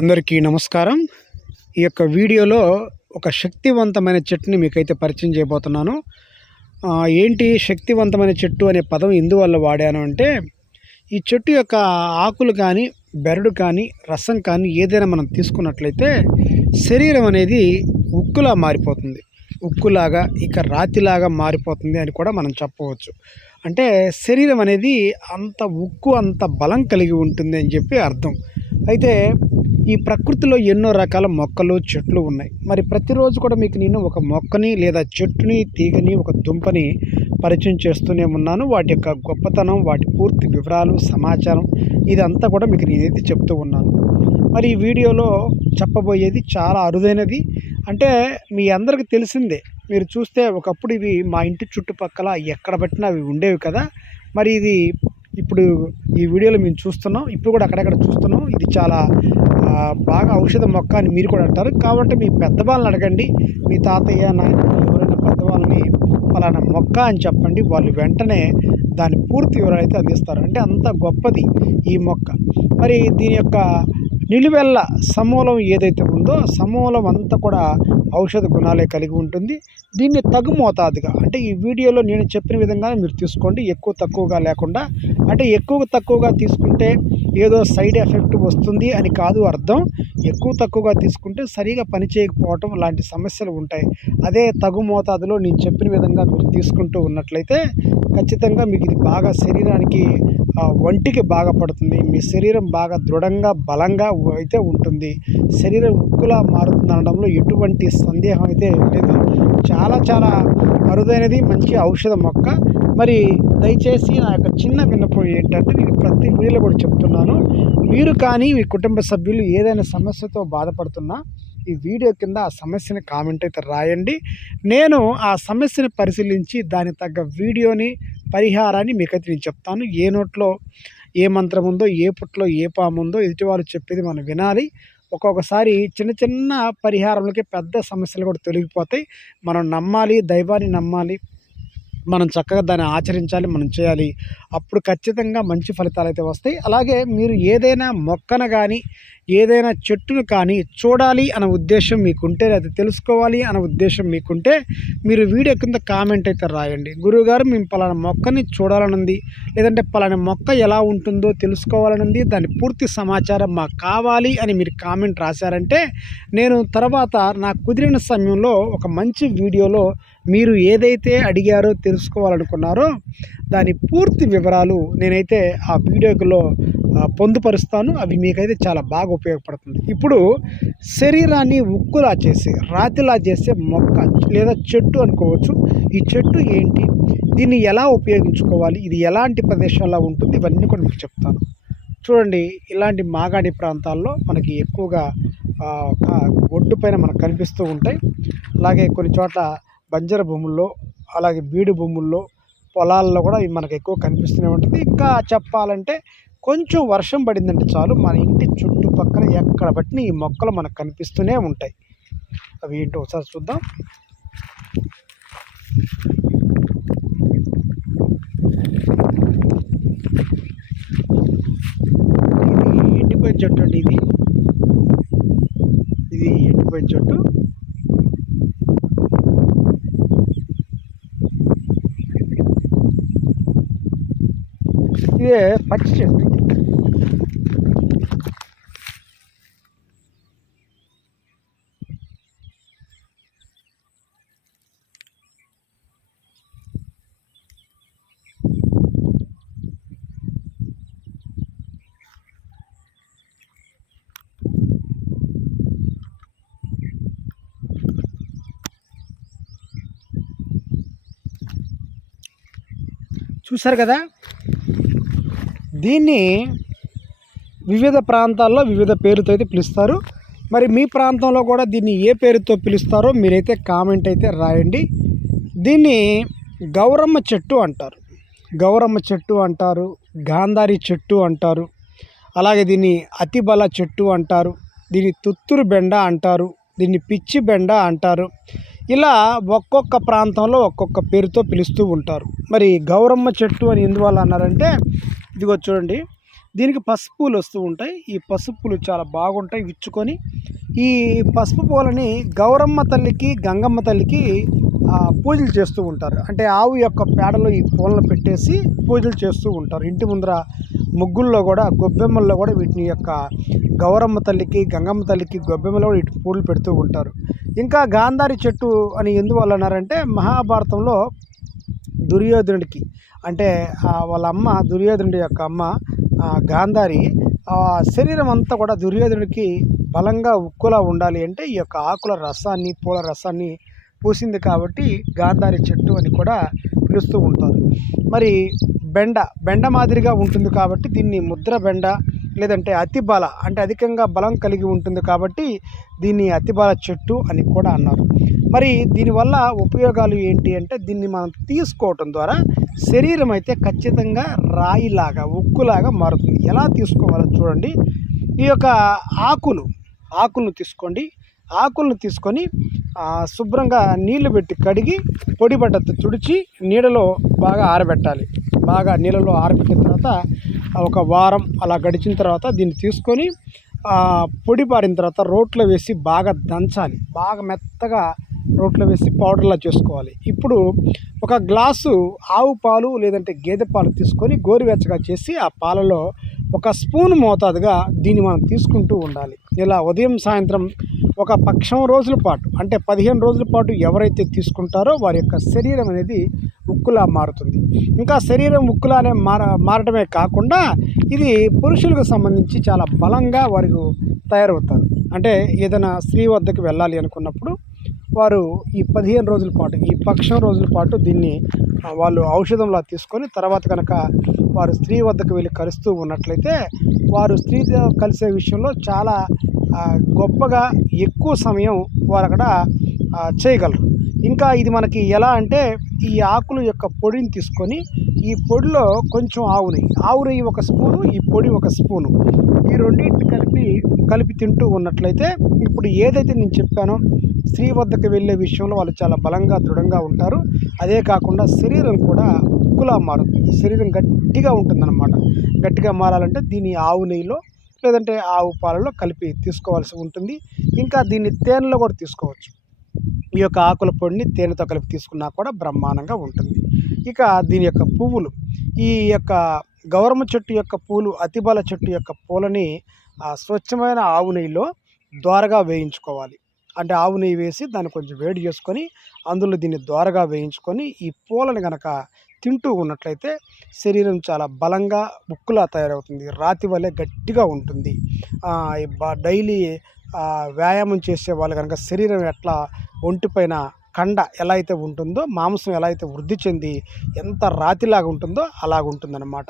అందరికీ నమస్కారం. ఈ యొక్క వీడియోలో ఒక శక్తివంతమైన చెట్టుని మీకైతే పరిచయం చేయబోతున్నాను. ఏంటి శక్తివంతమైన చెట్టు అనే పదం ఎందువల్ల వాడాను అంటే ఈ చెట్టు యొక్క ఆకులు కానీ బెరడు కానీ రసం కానీ ఏదైనా మనం తీసుకున్నట్లయితే శరీరం అనేది ఉక్కులా మారిపోతుంది. ఉక్కులాగా ఇక రాతిలాగా మారిపోతుంది అని కూడా మనం చెప్పవచ్చు. అంటే శరీరం అనేది అంత ఉక్కు అంత బలం కలిగి ఉంటుంది అని చెప్పి అర్థం. అయితే ఈ ప్రకృతిలో ఎన్నో రకాల మొక్కలు చెట్లు ఉన్నాయి. మరి ప్రతిరోజు కూడా మీకు నేను ఒక మొక్కని లేదా చెట్టుని తీగని ఒక దుంపని పరిచయం చేస్తూనే ఉన్నాను. వాటి యొక్క గొప్పతనం వాటి పూర్తి వివరాలు సమాచారం ఇదంతా కూడా మీకు నేనైతే చెప్తూ ఉన్నాను. మరి ఈ వీడియోలో చెప్పబోయేది చాలా అరుదైనది. అంటే మీ అందరికీ తెలిసిందే. మీరు చూస్తే ఒకప్పుడు ఇవి మా ఇంటి చుట్టుపక్కల ఎక్కడ పెట్టినా అవి ఉండేవి కదా. మరి ఇది ఇప్పుడు ఈ వీడియోలో మేము చూస్తున్నాం. ఇప్పుడు కూడా అక్కడక్కడ చూస్తున్నాం. ఇది చాలా బాగా ఔషధ మొక్క అని మీరు కూడా అంటారు. కాబట్టి మీ పెద్దవాళ్ళని అడగండి. మీ తాతయ్య నాయన ఎవరైనా పెద్దవాళ్ళని ఫలానా మొక్క అని చెప్పండి. వాళ్ళు వెంటనే దాని పూర్తి వివరాలు అయితే అందిస్తారు. అంటే అంత గొప్పది ఈ మొక్క. మరి దీని యొక్క నిలువెల్ల సమూలం ఏదైతే ఉందో సమూలం అంతా కూడా ఔషధ గుణాలే కలిగి ఉంటుంది. దీన్ని తగు మోతాదుగా అంటే ఈ వీడియోలో నేను చెప్పిన విధంగా మీరు తీసుకోండి. ఎక్కువ తక్కువగా లేకుండా అంటే ఎక్కువ తక్కువగా తీసుకుంటే ఏదో సైడ్ ఎఫెక్ట్ వస్తుంది అని కాదు అర్థం. ఎక్కువ తక్కువగా తీసుకుంటే సరిగా పనిచేయకపోవటం లాంటి సమస్యలు ఉంటాయి. అదే తగు మోతాదులో నేను చెప్పిన విధంగా మీరు తీసుకుంటూ ఉన్నట్లయితే ఖచ్చితంగా మీకు ఇది బాగా శరీరానికి ఒంటికి బాగా పడుతుంది. మీ శరీరం బాగా దృఢంగా బలంగా అయితే ఉంటుంది. శరీరం ఉక్కులా మారుతుంది అనడంలో ఎటువంటి సందేహం అయితే లేదు. చాలా చాలా అరుదైనది మంచి ఔషధ మొక్క. మరి దయచేసి నా యొక్క చిన్న విన్నపం ఏంటంటే నేను ప్రతి వీడియోలో కూడా చెప్తున్నాను. మీరు కానీ మీ కుటుంబ సభ్యులు ఏదైనా సమస్యతో బాధపడుతున్నా ఈ వీడియో కింద ఆ సమస్యని కామెంట్ అయితే రాయండి. నేను ఆ సమస్యని పరిశీలించి దానికి తగ్గ వీడియోని పరిహారాన్ని మీకైతే నేను చెప్తాను. ఏ నోట్లో ఏ మంత్రం ఉందో ఏ పుట్లో ఏ పాము ఉందో ఎదుటివారు చెప్పేది మనం వినాలి. ఒక్కొక్కసారి చిన్న చిన్న పరిహారంలోకి పెద్ద సమస్యలు కూడా తొలగిపోతాయి. మనం నమ్మాలి దైవాన్ని నమ్మాలి. మనం చక్కగా దాన్ని ఆచరించాలి మనం చేయాలి. అప్పుడు ఖచ్చితంగా మంచి ఫలితాలు అయితే వస్తాయి. అలాగే మీరు ఏదైనా మొక్కను కానీ ఏదైనా చెట్టును కానీ చూడాలి అనే ఉద్దేశం మీకుంటే లేదా తెలుసుకోవాలి అనే ఉద్దేశం మీకుంటే మీరు వీడియో కింద కామెంట్ అయితే రాయండి. గురువుగారు మేము పలానా మొక్కని చూడాలనుంది లేదంటే పలానా మొక్క ఎలా ఉంటుందో తెలుసుకోవాలనుంది దాని పూర్తి సమాచారం మాకు కావాలి అని మీరు కామెంట్ రాశారంటే నేను తర్వాత నాకు కుదిరిన సమయంలో ఒక మంచి వీడియోలో మీరు ఏదైతే అడిగారో తెలుసుకోవాలనుకున్నారో దాని పూర్తి వివరాలు నేనైతే ఆ వీడియోలో పొందుపరుస్తాను. అవి మీకైతే చాలా బాగా ఉపయోగపడుతుంది. ఇప్పుడు శరీరాన్ని ఉక్కులా చేసి రాతిలా చేసే మొక్క లేదా చెట్టు అనుకోవచ్చు. ఈ చెట్టు ఏంటి? దీన్ని ఎలా ఉపయోగించుకోవాలి? ఇది ఎలాంటి ప్రదేశాల్లో ఉంటుంది? ఇవన్నీ కూడా మీకు చెప్తాను. చూడండి ఇలాంటి మాగాడి ప్రాంతాల్లో మనకి ఎక్కువగా ఒక ఒడ్డు పైన మనకు కనిపిస్తూ ఉంటాయి. అలాగే కొన్ని చోట్ల బంజర భూముల్లో అలాగే బీడు భూముల్లో పొలాల్లో కూడా ఇవి మనకు ఎక్కువ కనిపిస్తూనే ఉంటుంది. ఇంకా చెప్పాలంటే కొంచెం వర్షం పడిందంటే చాలు మన ఇంటి చుట్టుపక్కల ఎక్కడ బట్టిన ఈ మొక్కలు మనకు కనిపిస్తూనే ఉంటాయి. అవి ఏంటో ఒకసారి చూద్దాం. ఇది ఎండిపోయిన చెట్టు అండి ఇది. ఇది ఎండిపోయిన చెట్టు. ఇదే పచ్చి చెట్టు. చూసారు కదా? దీన్ని వివిధ ప్రాంతాల్లో వివిధ పేరుతో అయితే పిలుస్తారు. మరి మీ ప్రాంతంలో కూడా దీన్ని ఏ పేరుతో పిలుస్తారో మీరైతే కామెంట్ అయితే రాయండి. దీన్ని గౌరమ్మ చెట్టు అంటారు. గౌరమ్మ చెట్టు అంటారు గాంధారి చెట్టు అంటారు అలాగే దీన్ని అతిబల చెట్టు అంటారు దీన్ని తుత్తురు బెండ అంటారు దీన్ని పిచ్చి బెండ అంటారు. ఇలా ఒక్కొక్క ప్రాంతంలో ఒక్కొక్క పేరుతో పిలుస్తూ ఉంటారు. మరి గౌరమ్మ చెట్టు అని ఎందువల్ల అన్నారంటే ఇదిగో చూడండి. దీనికి పసుపు పూలు వస్తూ ఉంటాయి. ఈ పసుపు పూలు చాలా బాగుంటాయి. విచ్చుకొని ఈ పసుపు పూలని గౌరమ్మ తల్లికి గంగమ్మ తల్లికి పూజలు చేస్తూ ఉంటారు. అంటే ఆవు యొక్క పేడలో ఈ పూలను పెట్టేసి పూజలు చేస్తూ ఉంటారు. ఇంటి ముందర ముగ్గుల్లో కూడా గొబ్బెమ్మల్లో కూడా వీటిని యొక్క గౌరమ్మ తల్లికి గంగమ్మ తల్లికి గొబ్బెమ్మలో కూడా వీటి పూలు పెడుతూ ఉంటారు. ఇంకా గాంధారి చెట్టు అని ఎందువల్ల అన్నారంటే మహాభారతంలో దుర్యోధనుడికి. అంటే వాళ్ళ అమ్మ దుర్యోధనుడి యొక్క అమ్మ గాంధారి ఆ శరీరం అంతా కూడా దుర్యోధనుడికి బలంగా ఉక్కులా ఉండాలి అంటే ఈ యొక్క ఆకుల రసాన్ని పూల రసాన్ని పూసింది కాబట్టి గాంధారి చెట్టు అని కూడా పిలుస్తూ ఉంటారు. మరి బెండ బెండ మాదిరిగా ఉంటుంది కాబట్టి దీన్ని ముద్ర బెండ లేదంటే అతిబల అంటే అధికంగా బలం కలిగి ఉంటుంది కాబట్టి దీన్ని అతిబల చెట్టు అని కూడా అన్నారు. మరి దీనివల్ల ఉపయోగాలు ఏంటి అంటే దీన్ని మనం తీసుకోవటం ద్వారా శరీరం అయితే ఖచ్చితంగా రాయిలాగా ఉక్కులాగా మారుతుంది. ఎలా తీసుకోవాలో చూడండి. ఈ యొక్క ఆకులు ఆకులను తీసుకోండి. ఆకులను తీసుకొని శుభ్రంగా నీళ్ళు పెట్టి కడిగి పొడి బట్టతో తుడిచి నీడలో బాగా ఆరబెట్టాలి. బాగా నీళ్ళలో ఆరబెట్టిన తర్వాత ఒక వారం అలా గడిచిన తర్వాత దీన్ని తీసుకొని పొడి పారిన తర్వాత రోట్లో వేసి బాగా దంచాలి. బాగా మెత్తగా రోట్లో వేసి పౌడర్లా చేసుకోవాలి. ఇప్పుడు ఒక గ్లాసు ఆవు పాలు లేదంటే గేదె పాలు తీసుకొని గోరువెచ్చగా చేసి ఆ పాలలో ఒక స్పూన్ మోతాదుగా దీన్ని మనం తీసుకుంటూ ఉండాలి. ఇలా ఉదయం సాయంత్రం ఒక పక్షం రోజుల పాటు అంటే పదిహేను రోజుల పాటు ఎవరైతే తీసుకుంటారో వారి యొక్క శరీరం అనేది ఉక్కులా మారుతుంది. ఇంకా శరీరం ఉక్కులానే మార మారడమే కాకుండా ఇది పురుషులకు సంబంధించి చాలా బలంగా వారు తయారవుతారు. అంటే ఏదైనా స్త్రీ వద్దకు వెళ్ళాలి అనుకున్నప్పుడు వారు ఈ పదిహేను రోజుల పాటు ఈ పక్షం రోజుల పాటు దీన్ని వాళ్ళు ఔషధంలా తీసుకొని తర్వాత కనుక వారు స్త్రీ వద్దకు వెళ్ళి కలుస్తూ ఉన్నట్లయితే వారు స్త్రీతో కలిసే విషయంలో చాలా గొప్పగా ఎక్కువ సమయం వారు అక్కడ చేయగలరు. ఇంకా ఇది మనకి ఎలా అంటే ఈ ఆకులు యొక్క పొడిని తీసుకొని ఈ పొడిలో కొంచెం ఆవు నెయ్యి. ఆవు నెయ్యి ఒక స్పూను ఈ పొడి ఒక స్పూను. ఈ రెండింటిని కలిపి కలిపి తింటూ ఉన్నట్లయితే ఇప్పుడు ఏదైతే నేను చెప్పానో స్త్రీ వద్దకు వెళ్ళే విషయంలో వాళ్ళు చాలా బలంగా దృఢంగా ఉంటారు. అదే కాకుండా శరీరం కూడా ఉక్కులా మారుతుంది. శరీరం గట్టిగా ఉంటుందన్నమాట. గట్టిగా మారాలంటే దీన్ని ఆవు నెయ్యిలో లేదంటే ఆవు పాలలో కలిపి తీసుకోవాల్సి ఉంటుంది. ఇంకా దీన్ని తేనెలో కూడా తీసుకోవచ్చు. ఈ యొక్క ఆకుల పొడిని తేనెతో కలిపి తీసుకున్నా కూడా బ్రహ్మాండంగా ఉంటుంది. ఇక దీని యొక్క పువ్వులు. ఈ యొక్క గౌరమ్మ చెట్టు యొక్క పూలు అతిబల చెట్టు యొక్క పూలని స్వచ్ఛమైన ఆవు నెయ్యిలో ద్వారగా వేయించుకోవాలి. అంటే ఆవు నెయ్యి వేసి దాన్ని కొంచెం వేడి చేసుకొని అందులో దీన్ని ద్వారగా వేయించుకొని ఈ పూలని కనుక తింటూ ఉన్నట్లయితే శరీరం చాలా బలంగా ముక్కులా తయారవుతుంది. రాతి వలె గట్టిగా ఉంటుంది. డైలీ వ్యాయామం చేసే వాళ్ళు కనుక శరీరం ఎట్లా ఒంటిపైన కండ ఎలా అయితే ఉంటుందో మాంసం ఎలా అయితే వృద్ధి చెంది ఎంత రాతిలాగా ఉంటుందో అలాగ ఉంటుందన్నమాట.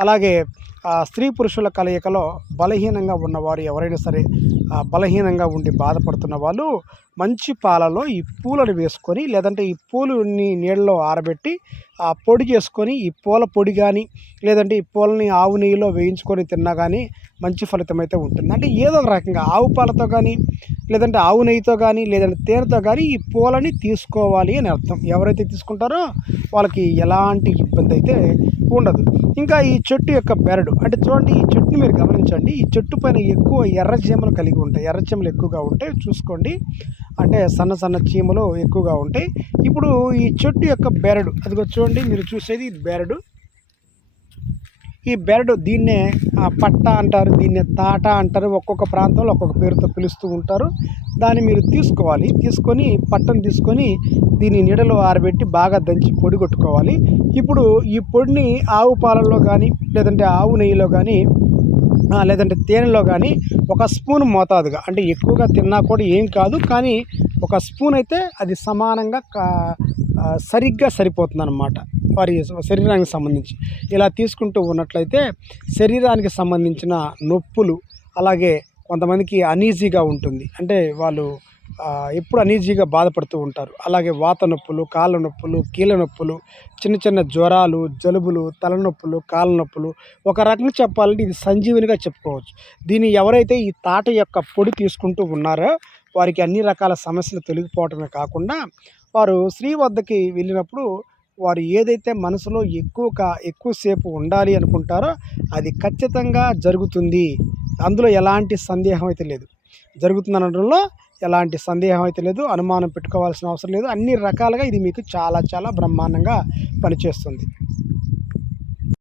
అలాగే స్త్రీ పురుషుల కలయికలో బలహీనంగా ఉన్నవారు ఎవరైనా సరే బలహీనంగా ఉండి బాధపడుతున్న వాళ్ళు మంచి పాలలో ఈ పూలను వేసుకొని లేదంటే ఈ పూలని నీళ్ళలో ఆరబెట్టి ఆ పొడి చేసుకొని ఈ పూల పొడి కానీ లేదంటే ఈ పూలని ఆవు నెయ్యిలో వేయించుకొని తిన్నా కానీ మంచి ఫలితం అయితే ఉంటుంది. అంటే ఏదో ఒక రకంగా ఆవు పాలతో కానీ లేదంటే ఆవు నెయ్యితో కానీ లేదంటే తేనెతో కానీ ఈ పూలని తీసుకోవాలి అని అర్థం. ఎవరైతే తీసుకుంటారో వాళ్ళకి ఎలాంటి ఇబ్బంది అయితే ఉండదు. ఇంకా ఈ చెట్టు యొక్క బెరడు అంటే చూడండి ఈ చెట్టుని మీరు గమనించండి. ఈ చెట్టు పైన ఎక్కువ ఎర్ర చీమలు కలిగి ఉంటాయి. ఎర్ర చీమలు ఎక్కువగా ఉంటాయి చూసుకోండి. అంటే సన్న సన్న చీమలు ఎక్కువగా ఉంటాయి. ఇప్పుడు ఈ చెట్టు యొక్క బెరడు అదిగో చూడండి మీరు చూసేది ఇది బెరడు. ఈ బెరడు దీన్నే పట్ట అంటారు దీన్నే తాట అంటారు ఒక్కొక్క ప్రాంతంలో ఒక్కొక్క పేరుతో పిలుస్తూ ఉంటారు. దాన్ని మీరు తీసుకోవాలి. తీసుకొని పట్టను తీసుకొని దీన్ని నీడలో ఆరబెట్టి బాగా దంచి పొడి కొట్టుకోవాలి. ఇప్పుడు ఈ పొడిని ఆవు పాలల్లో కానీ లేదంటే ఆవు నెయ్యిలో కానీ లేదంటే తేనెలో కానీ ఒక స్పూన్ మోతాదుగా. అంటే ఎక్కువగా తిన్నా కూడా ఏం కాదు కానీ ఒక స్పూన్ అయితే అది సమానంగా కా- సరిగ్గా సరిపోతుంది అనమాట వారి శరీరానికి సంబంధించి. ఇలా తీసుకుంటూ ఉన్నట్లయితే శరీరానికి సంబంధించిన నొప్పులు అలాగే కొంతమందికి అనీజీగా ఉంటుంది. అంటే వాళ్ళు ఎప్పుడు అనీజీగా బాధపడుతూ ఉంటారు. అలాగే వాత నొప్పులు కాళ్ళ నొప్పులు కీళ్ళ నొప్పులు చిన్న చిన్న జ్వరాలు జలుబులు తలనొప్పులు కాళ్ళ నొప్పులు ఒక రకంగా చెప్పాలంటే ఇది సంజీవనిగా చెప్పుకోవచ్చు. దీన్ని ఎవరైతే ఈ తాట యొక్క పొడి తీసుకుంటూ ఉన్నారో వారికి అన్ని రకాల సమస్యలు తొలగిపోవటమే కాకుండా వారు స్త్రీ వద్దకి వెళ్ళినప్పుడు వారు ఏదైతే మనసులో ఎక్కువగా ఎక్కువసేపు ఉండాలి అనుకుంటారో అది ఖచ్చితంగా జరుగుతుంది. అందులో ఎలాంటి సందేహం అయితే లేదు. జరుగుతుంది అనడంలో ఎలాంటి సందేహం అయితే లేదు అనుమానం పెట్టుకోవాల్సిన అవసరం లేదు. అన్ని రకాలుగా ఇది మీకు చాలా చాలా బ్రహ్మాండంగా పనిచేస్తుంది.